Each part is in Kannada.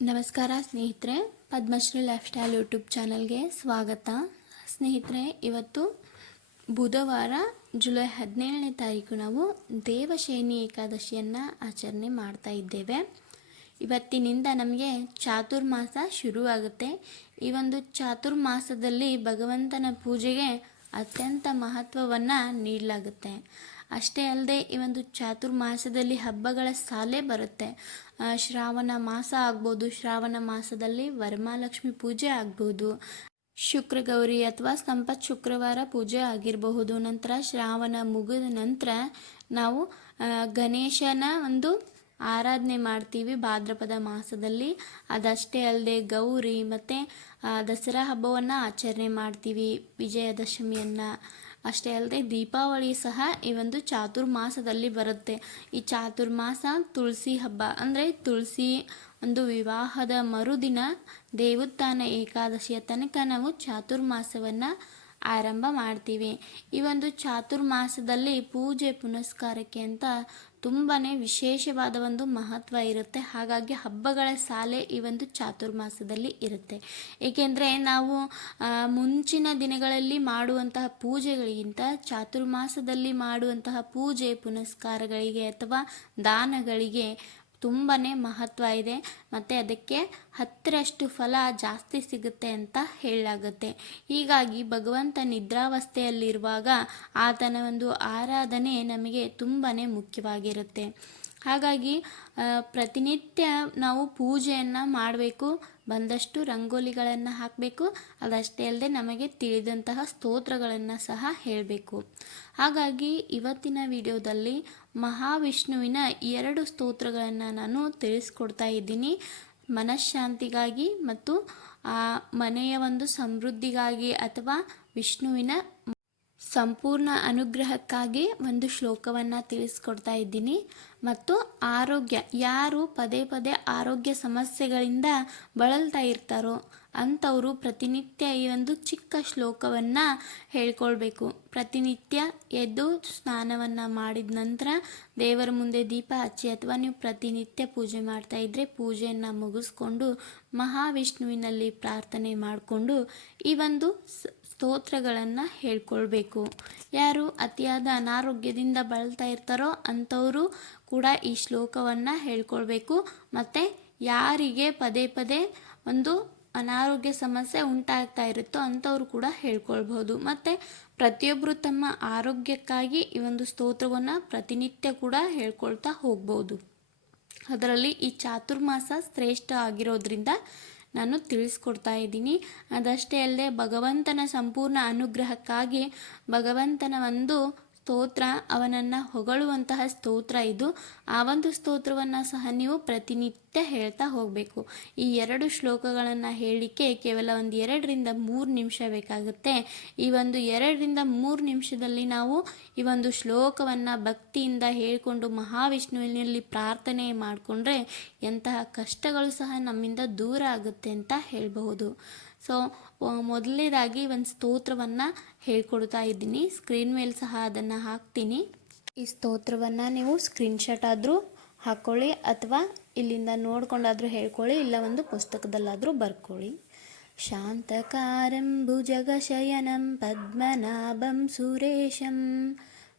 ನಮಸ್ಕಾರ ಸ್ನೇಹಿತರೆ, ಪದ್ಮಶ್ರೀ ಲೈಫ್ ಸ್ಟೈಲ್ ಯೂಟ್ಯೂಬ್ ಚಾನಲ್ಗೆ ಸ್ವಾಗತ. ಸ್ನೇಹಿತರೆ, ಇವತ್ತು ಬುಧವಾರ, ಜುಲೈ ಹದಿನೇಳನೇ ತಾರೀಕು ನಾವು ದೇವಶೇನಿ ಏಕಾದಶಿಯನ್ನು ಆಚರಣೆ ಮಾಡ್ತಾ ಇದ್ದೇವೆ. ಇವತ್ತಿನಿಂದ ನಮಗೆ ಚಾತುರ್ಮಾಸ ಶುರುವಾಗುತ್ತೆ. ಈ ಒಂದು ಚಾತುರ್ಮಾಸದಲ್ಲಿ ಭಗವಂತನ ಪೂಜೆಗೆ ಅತ್ಯಂತ ಮಹತ್ವವನ್ನು ನೀಡಲಾಗುತ್ತೆ. ಅಷ್ಟೇ ಅಲ್ಲದೆ ಈ ಒಂದು ಚಾತುರ್ಮಾಸದಲ್ಲಿ ಹಬ್ಬಗಳ ಸಾಲೇ ಬರುತ್ತೆ. ಶ್ರಾವಣ ಮಾಸ ಆಗ್ಬೋದು, ಶ್ರಾವಣ ಮಾಸದಲ್ಲಿ ವರಮಹಾಲಕ್ಷ್ಮಿ ಪೂಜೆ ಆಗ್ಬೋದು. ಶುಕ್ರಗೌರಿ ಅಥವಾ ಸಂಪತ್ ಶುಕ್ರವಾರ ಪೂಜೆ ಆಗಿರಬಹುದು. ನಂತರ ಶ್ರಾವಣ ಮುಗಿದ ನಂತರ ನಾವು ಗಣೇಶನ ಒಂದು ಆರಾಧನೆ ಮಾಡ್ತೀವಿ ಭಾದ್ರಪದ ಮಾಸದಲ್ಲಿ. ಅದಷ್ಟೇ ಅಲ್ಲದೆ ಗೌರಿ ಮತ್ತು ದಸರಾ ಹಬ್ಬವನ್ನು ಆಚರಣೆ ಮಾಡ್ತೀವಿ. ವಿಜಯದಶಮಿಯನ್ನು. ಅಷ್ಟೇ ಅಲ್ಲದೆ ದೀಪಾವಳಿ ಸಹ ಈ ಒಂದು ಚಾತುರ್ಮಾಸದಲ್ಲಿ ಬರುತ್ತೆ. ಈ ಚಾತುರ್ಮಾಸ ತುಳಸಿ ಹಬ್ಬ. ಅಂದರೆ ತುಳಸಿ ಒಂದು ವಿವಾಹದ ಮರುದಿನ ದೇವುತ್ಥಾನ ಏಕಾದಶಿಯ ತನಕ ನಾವು ಚಾತುರ್ಮಾಸವನ್ನು ಆರಂಭ ಮಾಡ್ತೀವಿ. ಈ ಒಂದು ಚಾತುರ್ಮಾಸದಲ್ಲಿ ಪೂಜೆ ಪುನಸ್ಕಾರಕ್ಕೆ ಅಂತ ತುಂಬಾ ವಿಶೇಷವಾದ ಒಂದು ಮಹತ್ವ ಇರುತ್ತೆ. ಹಾಗಾಗಿ ಹಬ್ಬಗಳ ಸಾಲೆ ಈ ಒಂದು ಚಾತುರ್ಮಾಸದಲ್ಲಿ ಇರುತ್ತೆ. ಏಕೆಂದರೆ ನಾವು ಮುಂಚಿನ ದಿನಗಳಲ್ಲಿ ಮಾಡುವಂತಹ ಪೂಜೆಗಳಿಗಿಂತ ಚಾತುರ್ಮಾಸದಲ್ಲಿ ಮಾಡುವಂತಹ ಪೂಜೆ ಪುನಸ್ಕಾರಗಳಿಗೆ ಅಥವಾ ದಾನಗಳಿಗೆ ತುಂಬಾ ಮಹತ್ವ ಇದೆ. ಮತ್ತು ಅದಕ್ಕೆ ಹತ್ತರಷ್ಟು ಫಲ ಜಾಸ್ತಿ ಸಿಗುತ್ತೆ ಅಂತ ಹೇಳಲಾಗುತ್ತೆ. ಹೀಗಾಗಿ ಭಗವಂತ ನಿದ್ರಾವಸ್ಥೆಯಲ್ಲಿರುವಾಗ ಆತನ ಒಂದು ಆರಾಧನೆ ನಮಗೆ ತುಂಬಾ ಮುಖ್ಯವಾಗಿರುತ್ತೆ. ಹಾಗಾಗಿ ಪ್ರತಿನಿತ್ಯ ನಾವು ಪೂಜೆಯನ್ನು ಮಾಡಬೇಕು, ಬಂದಷ್ಟು ರಂಗೋಲಿಗಳನ್ನು ಹಾಕಬೇಕು, ಅದಷ್ಟೇ ಅಲ್ಲದೆ ನಮಗೆ ತಿಳಿದಂತಹ ಸ್ತೋತ್ರಗಳನ್ನು ಸಹ ಹೇಳಬೇಕು. ಹಾಗಾಗಿ, ಇವತ್ತಿನ ವಿಡಿಯೋದಲ್ಲಿ ಮಹಾವಿಷ್ಣುವಿನ ಎರಡು ಸ್ತೋತ್ರಗಳನ್ನು ನಾನು ತಿಳಿಸ್ಕೊಡ್ತಾ ಇದ್ದೀನಿ. ಮನಃಶಾಂತಿಗಾಗಿ ಮತ್ತು, ಆ, ಮನೆಯ ಒಂದು ಸಮೃದ್ಧಿಗಾಗಿ ಅಥವಾ ವಿಷ್ಣುವಿನ ಸಂಪೂರ್ಣ ಅನುಗ್ರಹಕ್ಕಾಗಿ ಒಂದು ಶ್ಲೋಕವನ್ನು ತಿಳಿಸ್ಕೊಡ್ತಾ ಇದ್ದೀನಿ. ಮತ್ತು ಆರೋಗ್ಯ, ಯಾರು ಪದೇ ಪದೇ ಆರೋಗ್ಯ ಸಮಸ್ಯೆಗಳಿಂದ ಬಳಲ್ತಾ ಇರ್ತಾರೋ ಅಂಥವರು ಪ್ರತಿನಿತ್ಯ ಈ ಒಂದು ಚಿಕ್ಕ ಶ್ಲೋಕವನ್ನು ಹೇಳ್ಕೊಳ್ಬೇಕು. ಪ್ರತಿನಿತ್ಯ ಎದ್ದು ಸ್ನಾನವನ್ನು ಮಾಡಿದ ನಂತರ ದೇವರ ಮುಂದೆ ದೀಪ ಹಚ್ಚಿ ಅಥವಾ ನೀವು ಪ್ರತಿನಿತ್ಯ ಪೂಜೆ ಮಾಡ್ತಾ ಇದ್ದರೆ ಪೂಜೆಯನ್ನು ಮುಗಿಸ್ಕೊಂಡು ಮಹಾವಿಷ್ಣುವಿನಲ್ಲಿ ಪ್ರಾರ್ಥನೆ ಮಾಡಿಕೊಂಡು ಈ ಒಂದು ಸ್ತೋತ್ರಗಳನ್ನು ಹೇಳ್ಕೊಳ್ಬೇಕು. ಯಾರು ಅತಿಯಾದ ಅನಾರೋಗ್ಯದಿಂದ ಬಳಲ್ತಾ ಇರ್ತಾರೋ ಅಂಥವರು ಕೂಡ ಈ ಶ್ಲೋಕವನ್ನು ಹೇಳ್ಕೊಳ್ಬೇಕು. ಮತ್ತು ಯಾರಿಗೆ ಪದೇ ಪದೇ ಒಂದು ಅನಾರೋಗ್ಯ ಸಮಸ್ಯೆ ಉಂಟಾಗ್ತಾ ಇರುತ್ತೋ ಅಂಥವ್ರು ಕೂಡ ಹೇಳ್ಕೊಳ್ಬಹುದು. ಮತ್ತು ಪ್ರತಿಯೊಬ್ಬರು ತಮ್ಮ ಆರೋಗ್ಯಕ್ಕಾಗಿ ಈ ಒಂದು ಸ್ತೋತ್ರವನ್ನು ಪ್ರತಿನಿತ್ಯ ಕೂಡ ಹೇಳ್ಕೊಳ್ತಾ ಹೋಗ್ಬೋದು. ಅದರಲ್ಲಿ ಈ ಚಾತುರ್ಮಾಸ ಶ್ರೇಷ್ಠ ಆಗಿರೋದ್ರಿಂದ ನಾನು ತಿಳಿಸ್ಕೊಡ್ತಾ ಇದ್ದೀನಿ. ಅದಷ್ಟೇ ಅಲ್ಲದೆ ಭಗವಂತನ ಸಂಪೂರ್ಣ ಅನುಗ್ರಹಕ್ಕಾಗಿ ಭಗವಂತನ ಒಂದು ಸ್ತೋತ್ರ, ಅವನನ್ನು ಹೊಗಳುವಂತಹ ಸ್ತೋತ್ರ ಇದು. ಆ ಒಂದು ಸ್ತೋತ್ರವನ್ನು ಸಹ ನೀವು ಪ್ರತಿನಿತ್ಯ ಹೇಳ್ತಾ ಹೋಗಬೇಕು. ಈ ಎರಡು ಶ್ಲೋಕಗಳನ್ನು ಹೇಳಲಿಕ್ಕೆ ಕೇವಲ ಒಂದು ಎರಡರಿಂದ ಮೂರು ನಿಮಿಷ ಬೇಕಾಗುತ್ತೆ. ಈ ಒಂದು ಎರಡರಿಂದ ಮೂರು ನಿಮಿಷದಲ್ಲಿ ನಾವು ಈ ಒಂದು ಶ್ಲೋಕವನ್ನು ಭಕ್ತಿಯಿಂದ ಹೇಳಿಕೊಂಡು ಮಹಾವಿಷ್ಣುವಿನಲ್ಲಿ ಪ್ರಾರ್ಥನೆ ಮಾಡಿಕೊಂಡ್ರೆ ಎಂತಹ ಕಷ್ಟಗಳು ಸಹ ನಮ್ಮಿಂದ ದೂರ ಆಗುತ್ತೆ ಅಂತ ಹೇಳಬಹುದು. ಸೊ ಮೊದಲನೇದಾಗಿ ಒಂದು ಸ್ತೋತ್ರವನ್ನು ಹೇಳ್ಕೊಡ್ತಾ ಇದ್ದೀನಿ. ಸ್ಕ್ರೀನ್ ಮೇಲೆ ಸಹ ಅದನ್ನು ಹಾಕ್ತೀನಿ. ಈ ಸ್ತೋತ್ರವನ್ನು ನೀವು ಸ್ಕ್ರೀನ್ಶಾಟ್ ಆದರೂ ಹಾಕ್ಕೊಳ್ಳಿ ಅಥವಾ ಇಲ್ಲಿಂದ ನೋಡ್ಕೊಂಡಾದರೂ ಹೇಳ್ಕೊಳ್ಳಿ, ಇಲ್ಲ ಒಂದು ಪುಸ್ತಕದಲ್ಲಾದರೂ ಬರ್ಕೊಳ್ಳಿ. ಶಾಂತಕಾರಂ ಭುಜಗಶಯನಂ ಪದ್ಮನಾಭಂ ಸುರೇಶಂ,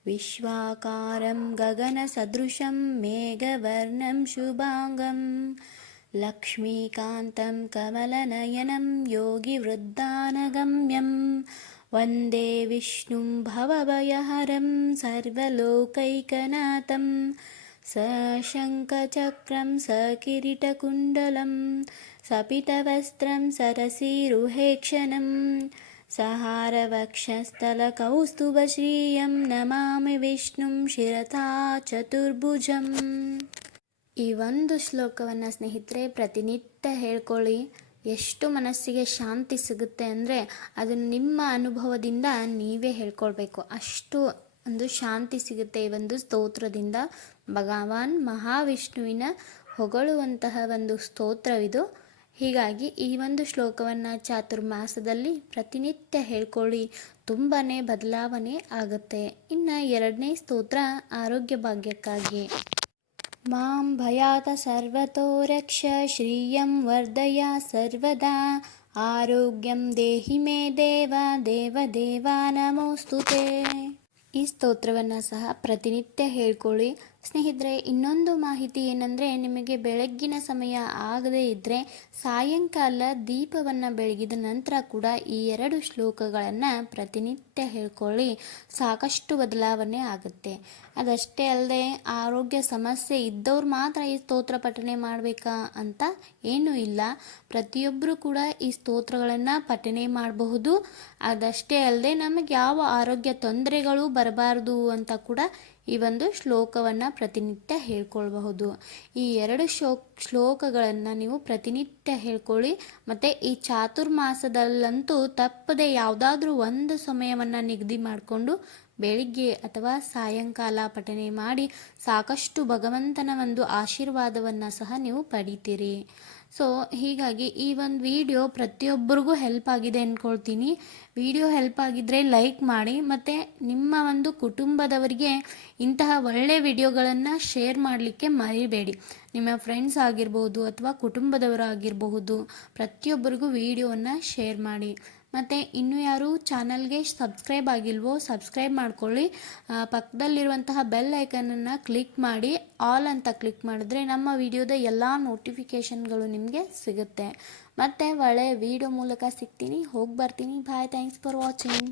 ವಿಶ್ವಾಕಾರಂ ಗಗನಸದೃಶಂ ಮೇಘವರ್ಣಂ ಶುಭಾಂಗಂ लक्ष्मीकान्तं कमलनयनं योगिवृद्धानगम्यं वन्दे विष्णुं भवभयहरं सर्वलोकैकनाथं सशङ्खचक्रं सकिरीटकुण्डलं सपितवस्त्रं सरसीरुहेक्षणं सहारवक्षस्थलकौस्तुभश्रियं नमामि विष्णुं शिरथा चतुर्भुजम् ಈ ಒಂದು ಶ್ಲೋಕವನ್ನು ಸ್ನೇಹಿತರೆ ಪ್ರತಿನಿತ್ಯ ಹೇಳ್ಕೊಳ್ಳಿ. ಎಷ್ಟು ಮನಸ್ಸಿಗೆ ಶಾಂತಿ ಸಿಗುತ್ತೆ ಅಂದರೆ ಅದನ್ನು ನಿಮ್ಮ ಅನುಭವದಿಂದ ನೀವೇ ಹೇಳ್ಕೊಳ್ಬೇಕು. ಅಷ್ಟು ಒಂದು ಶಾಂತಿ ಸಿಗುತ್ತೆ ಈ ಒಂದು ಸ್ತೋತ್ರದಿಂದ. ಭಗವಾನ್ ಮಹಾವಿಷ್ಣುವಿನ ಹೊಗಳುವಂತಹ ಒಂದು ಸ್ತೋತ್ರವಿದು. ಹೀಗಾಗಿ ಈ ಒಂದು ಶ್ಲೋಕವನ್ನು ಚಾತುರ್ಮಾಸದಲ್ಲಿ ಪ್ರತಿನಿತ್ಯ ಹೇಳ್ಕೊಳ್ಳಿ. ತುಂಬಾ ಬದಲಾವಣೆ ಆಗುತ್ತೆ. ಇನ್ನು ಎರಡನೇ ಸ್ತೋತ್ರ ಆರೋಗ್ಯ ಭಾಗ್ಯಕ್ಕಾಗಿ. ಮಾಂ ಭಯಾತ ಸರ್ವತೋ ರಕ್ಷ ಶ್ರಿಯಂ ವರ್ಧಯ ಸರ್ವದಾ ಆರೋಗ್ಯಂ ದೇಹಿ ಮೇ ದೇವ ದೇವ ದೇವ ನಮೋಸ್ತುತೆ ಈ ಸ್ತೋತ್ರವನ್ನು ಸಹ ಪ್ರತಿನಿತ್ಯ ಹೇಳ್ಕೊಳ್ಳಿ ಸ್ನೇಹಿತರೆ, ಇನ್ನೊಂದು ಮಾಹಿತಿ ಏನಂದರೆ, ನಿಮಗೆ ಬೆಳಗ್ಗಿನ ಸಮಯ ಆಗದೇ ಇದ್ದರೆ ಸಾಯಂಕಾಲ ದೀಪವನ್ನು ಬೆಳಗಿದ ನಂತರ ಕೂಡ ಈ ಎರಡು ಶ್ಲೋಕಗಳನ್ನು ಪ್ರತಿನಿತ್ಯ ಹೇಳ್ಕೊಳ್ಳಿ. ಸಾಕಷ್ಟು ಬದಲಾವಣೆ ಆಗುತ್ತೆ. ಅದಷ್ಟೇ ಅಲ್ಲದೆ, ಆರೋಗ್ಯ ಸಮಸ್ಯೆ ಇದ್ದವ್ರು ಮಾತ್ರ ಈ ಸ್ತೋತ್ರ ಪಠನೆ ಮಾಡಬೇಕಾ ಅಂತ ಏನೂ ಇಲ್ಲ. ಪ್ರತಿಯೊಬ್ಬರು ಕೂಡ ಈ ಸ್ತೋತ್ರಗಳನ್ನು ಪಠನೆ ಮಾಡಬಹುದು. ಅದಷ್ಟೇ ಅಲ್ಲದೆ, ನಮಗೆ ಯಾವ ಆರೋಗ್ಯ ತೊಂದರೆಗಳು ಬರಬಾರ್ದು ಅಂತ ಕೂಡ ಈ ಒಂದು ಶ್ಲೋಕವನ್ನು ಪ್ರತಿನಿತ್ಯ ಹೇಳ್ಕೊಳ್ಬಹುದು. ಈ ಎರಡು ಶ್ಲೋ ಶ್ಲೋಕಗಳನ್ನು ನೀವು ಪ್ರತಿನಿತ್ಯ ಹೇಳ್ಕೊಳ್ಳಿ. ಮತ್ತು ಈ ಚಾತುರ್ಮಾಸದಲ್ಲಂತೂ ತಪ್ಪದೆ ಯಾವುದಾದ್ರೂ ಒಂದು ಸಮಯವನ್ನು ನಿಗದಿ ಮಾಡಿಕೊಂಡು ಬೆಳಿಗ್ಗೆ ಅಥವಾ ಸಾಯಂಕಾಲ ಪಠನೆ ಮಾಡಿ ಸಾಕಷ್ಟು ಭಗವಂತನ ಒಂದು ಆಶೀರ್ವಾದವನ್ನು ಸಹ ನೀವು ಪಡಿತೀರಿ. ಸೊ ಹೀಗಾಗಿ ಈ ಒಂದು ವಿಡಿಯೋ ಪ್ರತಿಯೊಬ್ಬರಿಗೂ ಹೆಲ್ಪ್ ಆಗಿದೆ ಅಂದ್ಕೊಳ್ತೀನಿ ವಿಡಿಯೋ ಹೆಲ್ಪ್ ಆಗಿದ್ದರೆ ಲೈಕ್ ಮಾಡಿ, ಮತ್ತು ನಿಮ್ಮ ಒಂದು ಕುಟುಂಬದವರಿಗೆ ಇಂತಹ ಒಳ್ಳೆಯ ವಿಡಿಯೋಗಳನ್ನು ಶೇರ್ ಮಾಡಲಿಕ್ಕೆ ಮರಿಬೇಡಿ. ನಿಮ್ಮ ಫ್ರೆಂಡ್ಸ್ ಆಗಿರ್ಬೋದು ಅಥವಾ ಕುಟುಂಬದವರು ಆಗಿರಬಹುದು, ಪ್ರತಿಯೊಬ್ಬರಿಗೂ ವಿಡಿಯೋವನ್ನು ಶೇರ್ ಮಾಡಿ. ಮತ್ತು ಇನ್ನೂ ಯಾರು ಚಾನಲ್ಗೆ ಸಬ್ಸ್ಕ್ರೈಬ್ ಆಗಿಲ್ವೋ ಸಬ್ಸ್ಕ್ರೈಬ್ ಮಾಡ್ಕೊಳ್ಳಿ. ಪಕ್ಕದಲ್ಲಿರುವಂತಹ ಬೆಲ್ ಐಕನನ್ನು ಕ್ಲಿಕ್ ಮಾಡಿ. ಆಲ್ ಅಂತ ಕ್ಲಿಕ್ ಮಾಡಿದ್ರೆ ನಮ್ಮ ವಿಡಿಯೋದ ಎಲ್ಲ ನೋಟಿಫಿಕೇಷನ್ಗಳು ನಿಮಗೆ ಸಿಗುತ್ತೆ. ಮತ್ತು ಒಳ್ಳೆ ವಿಡಿಯೋ ಮೂಲಕ ಸಿಗ್ತೀನಿ. ಹೋಗಿ ಬರ್ತೀನಿ. ಬಾಯ್. Thanks for watching.